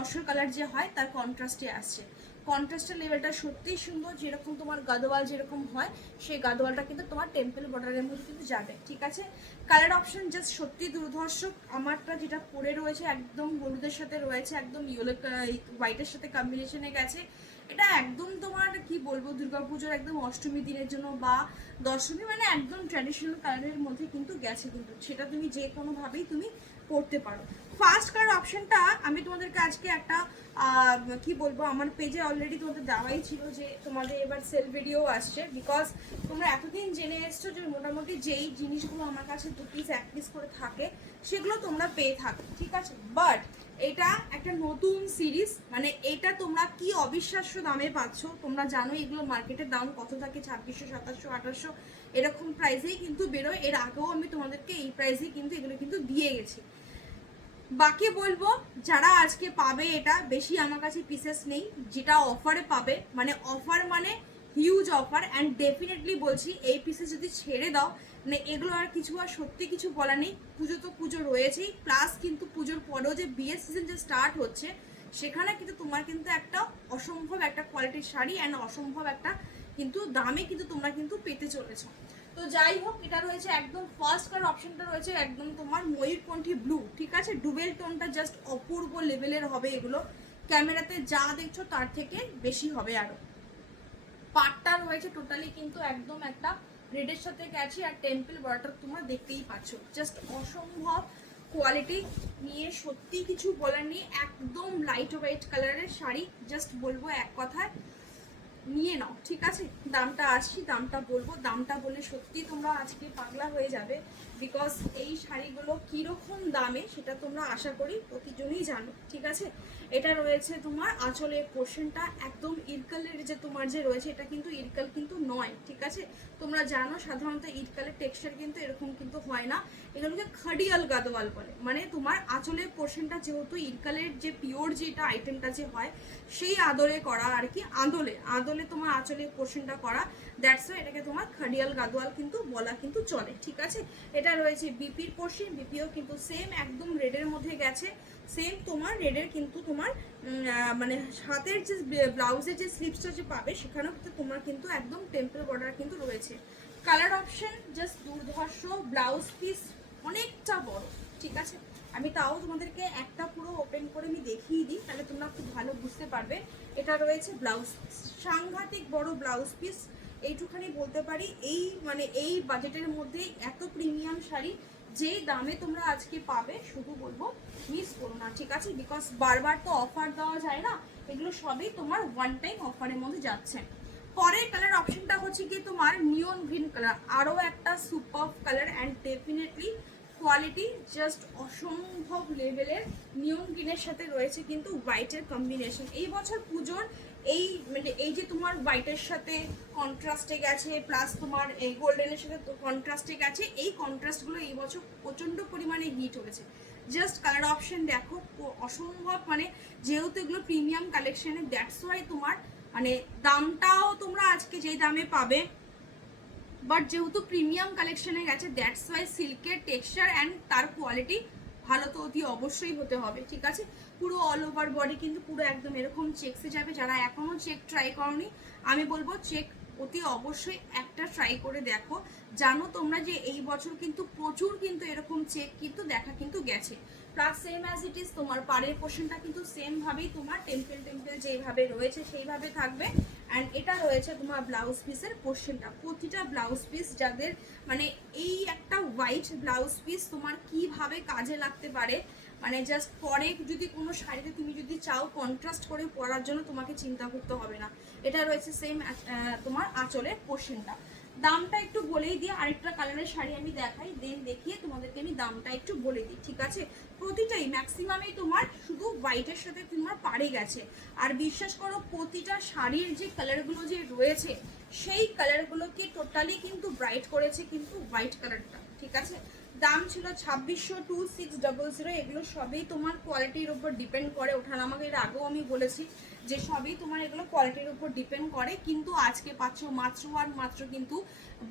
Tussar colour যে হয় তার কন্ট্রাস্টে আসছে। কন্ট্রাস্টের লেভেলটা সত্যিই সুন্দর, যেরকম তোমার গাদোয়াল যেরকম হয় সেই গাদোয়ালটা কিন্তু তোমার টেম্পল বর্ডারের মধ্যে কিন্তু যাবে, ঠিক আছে। কালার অপশন জাস্ট সত্যি দুর্ধর্ষ। আমারটা যেটা পরে রয়েছে একদম হলুদের সাথে রয়েছে, একদম ইয়েলো হোয়াইটের সাথে কম্বিনেশনে গেছে। এটা একদম তোমার কি বলবো, দুর্গাপুজোর একদম অষ্টমী দিনের জন্য বা দশমী, মানে একদম ট্র্যাডিশনাল কালারের মধ্যে কিন্তু গেছে, কিন্তু সেটা তুমি যে কোনোভাবেই তুমি পরতে পারো। ফার্স্ট কালার অপশনটা আমি তোমাদেরকে আজকে একটা কি বলবো, আমার পেজে অলরেডি তোমাদের দেওয়াই ছিল যে তোমাদের এবার সেল ভিডিও আসছে, বিকজ তোমরা এতদিন জেনে এসছো যে মোটামুটি যেই জিনিসগুলো আমার কাছে 2 পিস 1 পিস করে থাকে সেগুলো তোমরা পেয়ে থাকো, ঠিক আছে। বাট এটা একটা নতুন সিরিজ, মানে এটা তোমরা কি অবিশ্বাস্য দামে পাচ্ছ। তোমরা জানো এগুলো মার্কেটের দাম কত থাকে, 2600, 2700, 2800 এরকম প্রাইসেই কিন্তু বেরোয়। এর আগেও আমি তোমাদেরকে এই প্রাইসেই কিন্তু এগুলো কিন্তু দিয়ে গেছি। বাকি বলবো যারা আজকে পাবে, এটা বেশি আমার কাছে পিসেস নেই, যেটা অফারে পাবে, মানে অফার মানে হিউজ অফার। অ্যান্ড ডেফিনেটলি বলছি এই পিসেস যদি ছেড়ে দাও, মানে এগুলো আর কিছু আর সত্যি কিছু বলা নেই। পুজো তো পুজো রয়েছেই, প্লাস কিন্তু পুজোর পরেও যে বিয়ের সিজন যে স্টার্ট হচ্ছে সেখানে কিন্তু তোমার কিন্তু একটা অসম্ভব একটা কোয়ালিটির শাড়ি অ্যান্ড অসম্ভব একটা কিন্তু দামে কিন্তু তোমরা কিন্তু পেতে চলেছো। তো যাই হোক, এটা রয়েছে একদম ফার্স্ট কালার অপশনটা রয়েছে একদম তোমার ময়ূরকণ্ঠী ব্লু, ঠিক আছে। ডুবেল টোনটা জাস্ট অপূর্ব লেভেলের হবে এগুলো, ক্যামেরাতে যা দেখছো তার থেকে বেশি হবে। আরো পাটটা রয়েছে টোটালি কিন্তু একদম একটা রেডের সাথে গেছে, আর টেম্পল বর্ডার তোমরা দেখতেই পাচ্ছ, জাস্ট অসম্ভব কোয়ালিটি নিয়ে সত্যি কিছু বলার নেই। একদম লাইট ওয়েট কালারের শাড়ি, জাস্ট বলবো এক কথায় নিয়ে নাও, ঠিক আছে। দামটা আসছি, দামটা বলবো, দামটা বলে সত্যি তোমরা আজকে পাগলা হয়ে যাবে, বিকজ এই শাড়িগুলো কীরকম দামে সেটা তোমরা আশা করি প্রতিজনই জানো, ঠিক আছে। এটা রয়েছে তোমার আঁচলের পোর্শনটা একদম ইরকালের যে তোমার যে রয়েছে, এটা কিন্তু ইরকাল কিন্তু নয়, ঠিক আছে। তোমরা জানো সাধারণত ইরকালের টেক্সচার কিন্তু এরকম কিন্তু হয় না, এগুলোকে খাডিয়াল গাদোয়াল বলে। মানে তোমার আঁচলের পোর্শনটা যেহেতু ইরকালের যে পিওর যেটা আইটেমটা যে হয় সেই আদলে করা আর কি, আদলে আদলে তোমার আঁচলের পোর্শনটা করা, দ্যাটস ওয়াই এটাকে তোমার খাডিয়াল গাদোয়াল কিন্তু বলা কিন্তু চলে, ঠিক আছে। এটা রয়েছে বিপির পোর্শন, বিপিও কিন্তু সেম একদম রেডের মধ্যে গেছে, সেম তোমার রেডের কিন্তু তোমার মানে হাতের যে ব্লাউজের যে স্লিপসটা যে পাবে সেখানেও কিন্তু তোমার কিন্তু একদম টেম্পল বর্ডার কিন্তু রয়েছে। কালার অপশন জাস্ট দুর্ধর্ষ, ব্লাউজ পিস অনেকটা বড়, ঠিক আছে। আমি তাও তোমাদেরকে একটা পুরো ওপেন করে আমি দেখিয়ে দিই, তাহলে তোমরা খুব ভালো বুঝতে পারবে। এটা রয়েছে ব্লাউজ পিস, সাংঘাতিক বড় ব্লাউজ পিস, এইটুখানি বলতে পারি। এই মানে এই বাজেটের মধ্যে এত প্রিমিয়াম শাড়ি যেই দামে তোমরা আজকে পাবে, শুধু বলবো মিস করো না, ঠিক আছে। বিকজ বারবার তো অফার দেওয়া যায় না, এগুলো সবই তোমার ওয়ান টাইম অফারের মধ্যে যাচ্ছে। পরের কালার অপশনটা হচ্ছে কি তোমার নিয়ন গ্রিন কালার, আরও একটা super colour and definitely quality just অসম্ভব লেভেলের। নিয়ন গ্রিনের সাথে রয়েছে কিন্তু হোয়াইটের কম্বিনেশন। এই বছর পুজোর এই মানে এই যে তোমার হোয়াইটের সাথে কন্ট্রাস্টে গেছে, প্লাস তোমার এই গোল্ডেনের সাথে কন্ট্রাস্টে গেছে, এই কন্ট্রাস্টগুলো এই বছর প্রচণ্ড পরিমাণে হিট হয়েছে। জাস্ট কালার অপশন দেখো অসম্ভব, মানে যেহেতু এগুলো প্রিমিয়াম কালেকশনে, দ্যাটস ওয়াই তোমার মানে দামটাও তোমরা আজকে যেই দামে পাবে, বাট যেহেতু প্রিমিয়াম কালেকশনে গেছে দ্যাটস ওয়াই সিল্কের টেক্সচার অ্যান্ড তার কোয়ালিটি ভালো তো অতি অবশ্যই হতে হবে, ঠিক আছে। পুরো অল ওভার বডি কিন্তু পুরো একদম এরকম চেকসে যাবে। যারা এখনও চেক ট্রাই করনি, আমি বলবো চেক অতি অবশ্যই একটা ট্রাই করে দেখো। জানো তোমরা যে এই বছর কিন্তু প্রচুর কিন্তু এরকম চেক কিন্তু দেখা কিন্তু গেছে। Plus same as it is তোমার পাড়ের পোর্শনটা কিন্তু সেমভাবেই তোমার টেম্পল টেম্পল যেইভাবে রয়েছে সেইভাবে থাকবে। অ্যান্ড এটা রয়েছে তোমার ব্লাউজ পিসের পোর্শনটা, প্রতিটা ব্লাউজ পিস যাদের মানে এই একটা হোয়াইট ব্লাউজ পিস তোমার কিভাবে কাজে লাগতে পারে, মানে জাস্ট পরে যদি কোনো শাড়িতে তুমি যদি চাও কন্ট্রাস্ট করে পরার জন্য তোমাকে চিন্তা করতে হবে না। এটা রয়েছে সেম তোমার আঁচলের পোর্শনটা। দামটা একটু বলেই দিই, আরেকটা কালারের শাড়ি আমি দেখাই, দেন দেখিয়ে তোমাদেরকে আমি দামটা একটু বলে দিই, ঠিক আছে। প্রতিটাই ম্যাক্সিমামই তোমার শুধু হোয়াইটের সাথে তোমার পাড়ে গেছে। আর বিশ্বাস করো প্রতিটা শাড়ির যে কালারগুলো যে রয়েছে সেই কালারগুলোকে টোটালি কিন্তু ব্রাইট করেছে কিন্তু হোয়াইট কালারটা, ঠিক আছে। দাম ছিল 2600 এগুলো সবই তোমার কোয়ালিটির উপর ডিপেন্ড করে, ওঠানামাকে এর আগেও আমি বলেছি যে সবই তোমার এগুলো কোয়ালিটির উপর ডিপেন্ড করে। কিন্তু আজকে পাচ্ছ মাত্র আর মাত্র কিন্তু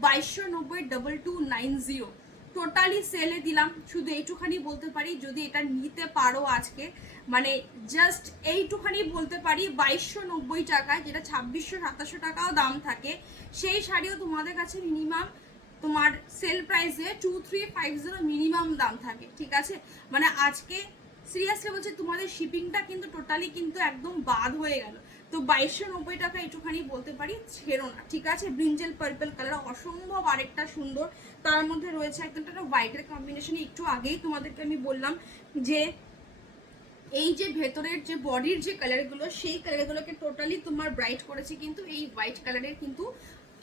2290 টোটালি সেলে দিলাম। শুধু এইটুখানি বলতে পারি, যদি এটা নিতে পারো আজকে মানে জাস্ট এইটুখানি বলতে পারি 2290 টাকায়, যেটা 2600-2700 টাকাও দাম থাকে, সেই শাড়িও তোমাদের কাছে মিনিমাম তোমার সেল প্রাইসে 2350 মিনিমাম দাম থাকে, ঠিক আছে। মানে আজকে সিরিয়াসলি বলছি তোমাদের শিপিংটা কিন্তু টোটালি কিন্তু একদম বাদ হয়ে গেল। তো 2290 টাকা একটুখানি বলতে পারি ছেড়ো না, ঠিক আছে। ব্রিঞ্জেল পার্পল কালার অসম্ভব আরেকটা সুন্দর, তার মধ্যে রয়েছে একদম একটা হোয়াইটের কম্বিনেশনে। একটু আগেই তোমাদেরকে আমি বললাম যে এই যে ভেতরের যে বডির যে কালারগুলো, সেই কালারগুলোকে টোটালি তোমার ব্রাইট করেছে কিন্তু এই হোয়াইট কালারের কিন্তু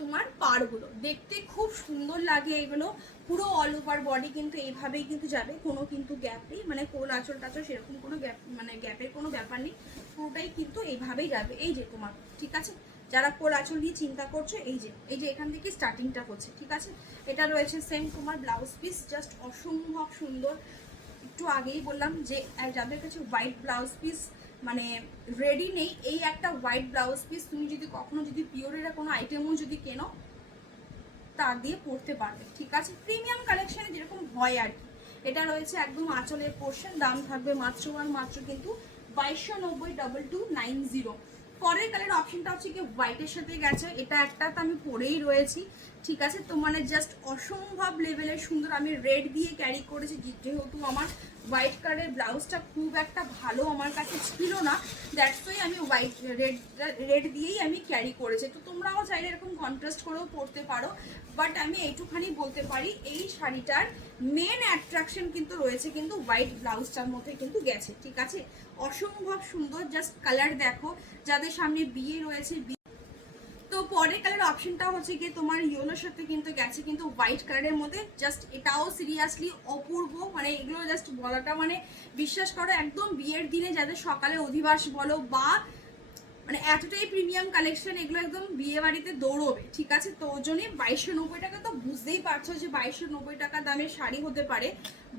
তোমার পাড়গুলো দেখতে খুব সুন্দর লাগে। এগুলো পুরো অল ওভার বডি কিন্তু এইভাবেই কিন্তু যাবে, কোনো কিন্তু গ্যাপ নেই, মানে কোল আঁচল টাচল সেরকম কোনো গ্যাপ, মানে গ্যাপের কোনো ব্যাপার নেই, পুরোটাই কিন্তু এইভাবেই যাবে। এই যে তোমার, ঠিক আছে, যারা কোল আঁচল নিয়ে চিন্তা করছো, এই যে এখান থেকে স্টার্টিংটা হচ্ছে, ঠিক আছে। এটা রয়েছে সেম তোমার ব্লাউজ পিস, জাস্ট অসম্ভব সুন্দর। একটু আগেই বললাম যে যাদের কাছে হোয়াইট ব্লাউজ পিস মানে রেডি নেই, এই একটা হোয়াইট ব্লাউজ পিস তুমি যদি কখনো যদি পিওরের কোনো আইটেমও যদি কেনো, তা দিয়ে পরতে পারবে, ঠিক আছে। প্রিমিয়াম কালেকশনে যেরকম হয় আর কি। এটা রয়েছে একদম আঁচলের পোর্শন, দাম থাকবে মাত্র আর মাত্র কিন্তু 2290 পরের কালার অপশনটা হচ্ছে কি হোয়াইটের সাথে গেছে, এটা একটা তো আমি পরেই রয়েছি, ঠিক আছে। তো মানে জাস্ট অসম্ভব লেভেলের সুন্দর। আমি রেড দিয়ে ক্যারি করেছি যেহেতু আমার হোয়াইট কালারের ব্লাউজটা খুব একটা ভালো আমার কাছে ছিল না, দ্যাটস ওয়াই আমি হোয়াইট রেড দিয়েই আমি ক্যারি করেছি। তো তোমরাও চাইলে এরকম কন্ট্রাস্ট করেও পরতে পারো, বাট আমি এইটুখানি বলতে পারি এই শাড়িটার মেন অ্যাট্রাকশন কিন্তু রয়েছে কিন্তু হোয়াইট ব্লাউজটার মধ্যে কিন্তু গেছে, ঠিক আছে। অসম্ভব সুন্দর, জাস্ট কালার দেখো, যাদের সামনে বিয়ে রয়েছে। তো পরের কালার অপশনটা হচ্ছে গিয়ে তোমার ইয়েলোর সাথে কিন্তু গেছে কিন্তু হোয়াইট কালারের মধ্যে, জাস্ট এটাও সিরিয়াসলি অপূর্ব, মানে এগুলো জাস্ট বলাটা মানে বিশ্বাস করো একদম বিয়ের দিনে যাদের সকালে অধিবাস বলো বা মানে এতটাই প্রিমিয়াম কালেকশন, এগুলো একদম বিয়ে বাড়িতে দৌড়বে, ঠিক আছে। তো ওই জন্যই 2290 টাকা, তো বুঝতেই পারছো যে 2290 টাকা দামের শাড়ি হতে পারে,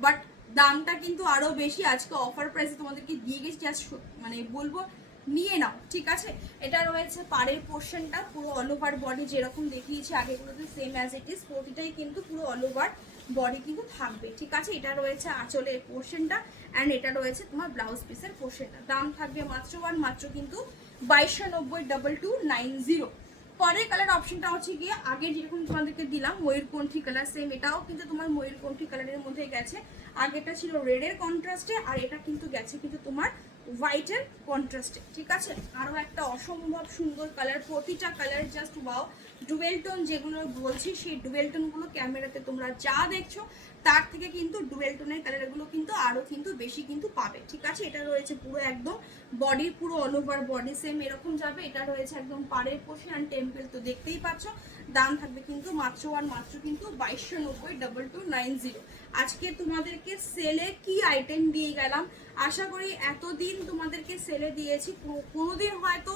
বাট দামটা কিন্তু আরো বেশি। আজকে অফার প্রাইসে তোমাদেরকে দিয়ে গেছি, জাস্ট মানে বলবো নিয়ে নাও, ঠিক আছে। এটা রয়েছে পাড়ের পোর্শনটা, পুরো অল ওভার বডি যেরকম দেখিয়েছি আগেগুলোতে সেম অ্যাজ ইট ইজ, প্রতিটাই কিন্তু পুরো অল ওভার বডি কিন্তু থাকবে, ঠিক আছে। এটা রয়েছে আঁচলের পোর্শনটা অ্যান্ড এটা রয়েছে তোমার ব্লাউজ পিসের পোর্শনটা, দাম থাকবে মাত্র আর মাত্র কিন্তু 2290 পরের কালার অপশনটা হচ্ছে গিয়ে আগে যেরকম তোমাদেরকে দিলাম ময়ূরকণ্ঠী কালার, সেম এটাও কিন্তু তোমার ময়ূরকণ্ঠী কালারের মধ্যে গেছে। আগেটা ছিল রেডের কন্ট্রাস্টে আর এটা কিন্তু গেছে কিন্তু তোমার হোয়াইটের কন্ট্রাস্টে, ঠিক আছে। আরও একটা অসম্ভব সুন্দর কালার, প্রতিটা colour just wow. Dual tone যেগুলো বলছি সেই ডুয়েল টোনগুলো ক্যামেরাতে তোমরা যা দেখছো তার থেকে কিন্তু ডুয়েল টোনের কালারগুলো কিন্তু আরও কিন্তু বেশি কিন্তু পাবে, ঠিক আছে। এটা রয়েছে পুরো একদম বডির পুরো অল ওভার বডি সেম এরকম যাবে। এটা রয়েছে একদম পাড়ের পোর্শন অ্যান্ড টেম্পল, তো দেখতেই পাচ্ছ। দাম থাকবে কিন্তু মাত্র আর মাত্র কিন্তু 2290 আজকে তোমাদেরকে সেলে কি আইটেম দিয়ে গেলাম, আশা করি এতদিন তোমাদেরকে সেলে দিয়েছি, কোনোদিন হয়তো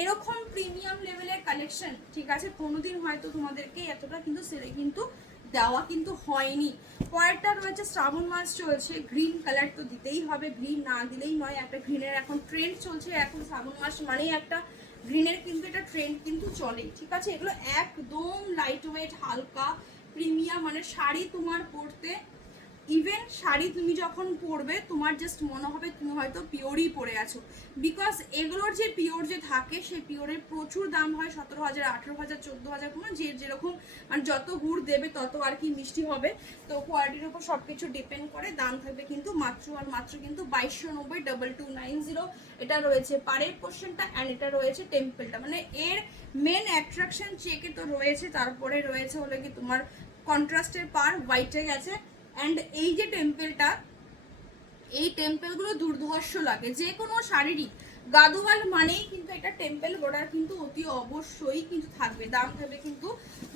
এরকম প্রিমিয়াম লেভেলের কালেকশন, ঠিক আছে, কোনোদিন হয়তো তোমাদেরকে এতটা কিন্তু সেলে কিন্তু দেওয়া কিন্তু হয়নি। পরেরটা রয়েছে শ্রাবণ মাস চলছে, গ্রিন কালার তো দিতেই হবে, গ্রিন না দিলেই নয়। একটা গ্রিনের এখন ট্রেন্ড চলছে, এখন শ্রাবণ মাস মানেই একটা গ্রিনের কিন্তু এটা ট্রেন্ড কিন্তু চলে, ঠিক আছে। এগুলো একদম লাইট ওয়েট হালকা প্রিমিয়াম, মানে শাড়ি তোমার পরতে, ইভেন শাড়ি তুমি যখন পরবে তোমার জাস্ট মনে হবে তুমি হয়তো পিওরই পরে আছো, বিকজ এগুলোর যে পিওর যে থাকে সেই পিওরের প্রচুর দাম হয়, 17,000, 18,000, 14,000, কোনো যে যেরকম মানে যত গুড় দেবে তত আর কি মিষ্টি হবে। তো কোয়ালিটির উপর সব কিছু ডিপেন্ড করে। দাম থাকবে কিন্তু মাত্র আর মাত্র কিন্তু 2290 এটা রয়েছে পাড়ের পোর্শনটা অ্যান্ড এটা রয়েছে টেম্পলটা, মানে এর মেন অ্যাট্রাকশন চেকে তো রয়েছে, তারপরে রয়েছে হলো কি তোমার কন্ট্রাস্টের পার হোয়াইটে গেছে অ্যান্ড এই যে টেম্পলটা, এই টেম্পলগুলো দুর্ধর্ষ লাগে যে কোনো শাড়িরই। গাদোয়াল মানেই কিন্তু এটা টেম্পল বর্ডার কিন্তু অতি অবশ্যই কিন্তু থাকবে। দাম থাকবে কিন্তু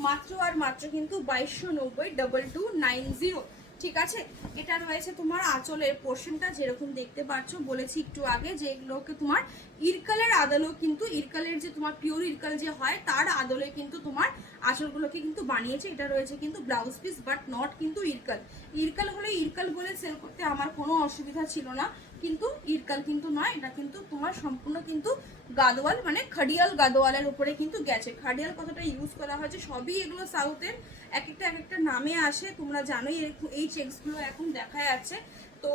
মাত্র আর মাত্র কিন্তু 2290 ঠিক আছে। এটা রয়েছে তোমার আঁচলের পোর্শনটা যেরকম দেখতে পাচ্ছ, বলেছি একটু আগে যে এগুলোকে তোমার ইরকালের আদলেও কিন্তু ইরকালের যে তোমার পিওর ইরকাল যে হয় তার আদলে কিন্তু তোমার আঁচলগুলোকে কিন্তু বানিয়েছে। এটা রয়েছে কিন্তু ব্লাউজ পিস বাট নট কিন্তু ইরকাল। ইরকাল হলে ইরকাল বলে সেল করতে আমার কোনো অসুবিধা ছিল না, কিন্তু ইরকাল কিন্তু নয়, এটা কিন্তু তোমার সম্পূর্ণ কিন্তু গাদোয়াল মানে খাডিয়াল গাদোয়ালের উপরে কিন্তু গেছে। খাডিয়াল কথাটা ইউজ করা হয়েছে, সবই এগুলো সাউথের এক একটা নামে আসে, তোমরা জানোই। এই চেকসগুলো এখন দেখা যাচ্ছে, তো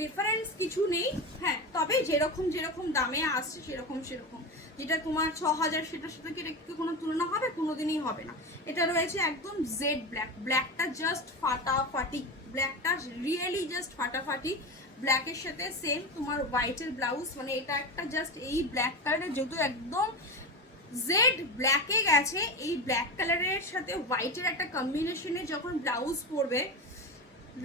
ডিফারেন্স কিছু নেই, হ্যাঁ তবে যেরকম যেরকম দামে আসছে সেরকম সেরকম, যেটা তোমার 6000 সেটার সাথে কি একটু কোনো তুলনা হবে? কোনোদিনই হবে না। এটা রয়েছে একদম জেড ব্ল্যাক, ব্ল্যাকটা জাস্ট ফাটাফাটি, ব্ল্যাকটা রিয়েলি জাস্ট ফাটাফাটি। ব্ল্যাকের সাথে সেম তোমার হোয়াইটের ব্লাউজ, মানে এটা একটা জাস্ট এই ব্ল্যাক কালারের যেহেতু একদম জেড ব্ল্যাকে গেছে, এই ব্ল্যাক কালারের সাথে হোয়াইটের একটা কম্বিনেশনে যখন ব্লাউজ পরবে,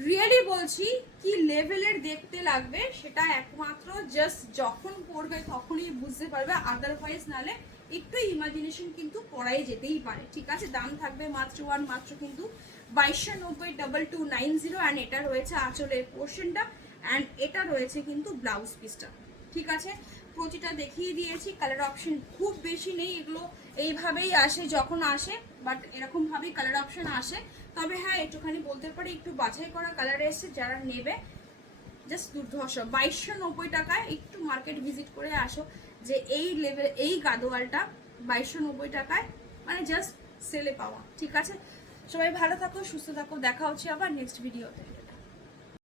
রিয়েলি বলছি কি লেভেলের দেখতে লাগবে সেটা একমাত্র জাস্ট যখন পরবে তখনই বুঝতে পারবে, আদারওয়াইজ নালে একটু ইমাজিনেশন কিন্তু করাই যেতেই পারে। ঠিক আছে, দাম থাকবে মাত্র কিন্তু 2290 অ্যান্ড এটা রয়েছে আঁচলের পোর্শনটা অ্যান্ড এটা রয়েছে কিন্তু ব্লাউজ পিসটা। ঠিক আছে, প্রতিটা দেখিয়ে দিয়েছি, কালার অপশন খুব বেশি নেই, এগুলো এইভাবেই আসে যখন আসে, বাট এরকমভাবেই কালার অপশন আসে। তবে হ্যাঁ একটুখানি বলতে পারি একটু বাছাই করা কালার এসছে, যারা নেবে জাস্ট দুর্ধর্ষ 2290 টাকায় একটু মার্কেট ভিজিট করে আসো, যে এই লেভেল এই গাদোয়ালটা 2290 টাকায় মানে জাস্ট সেলে পাওয়া। ঠিক আছে, সবাই ভালো থাকো, সুস্থ থাকো, দেখা হচ্ছে আবার নেক্সট ভিডিওতে।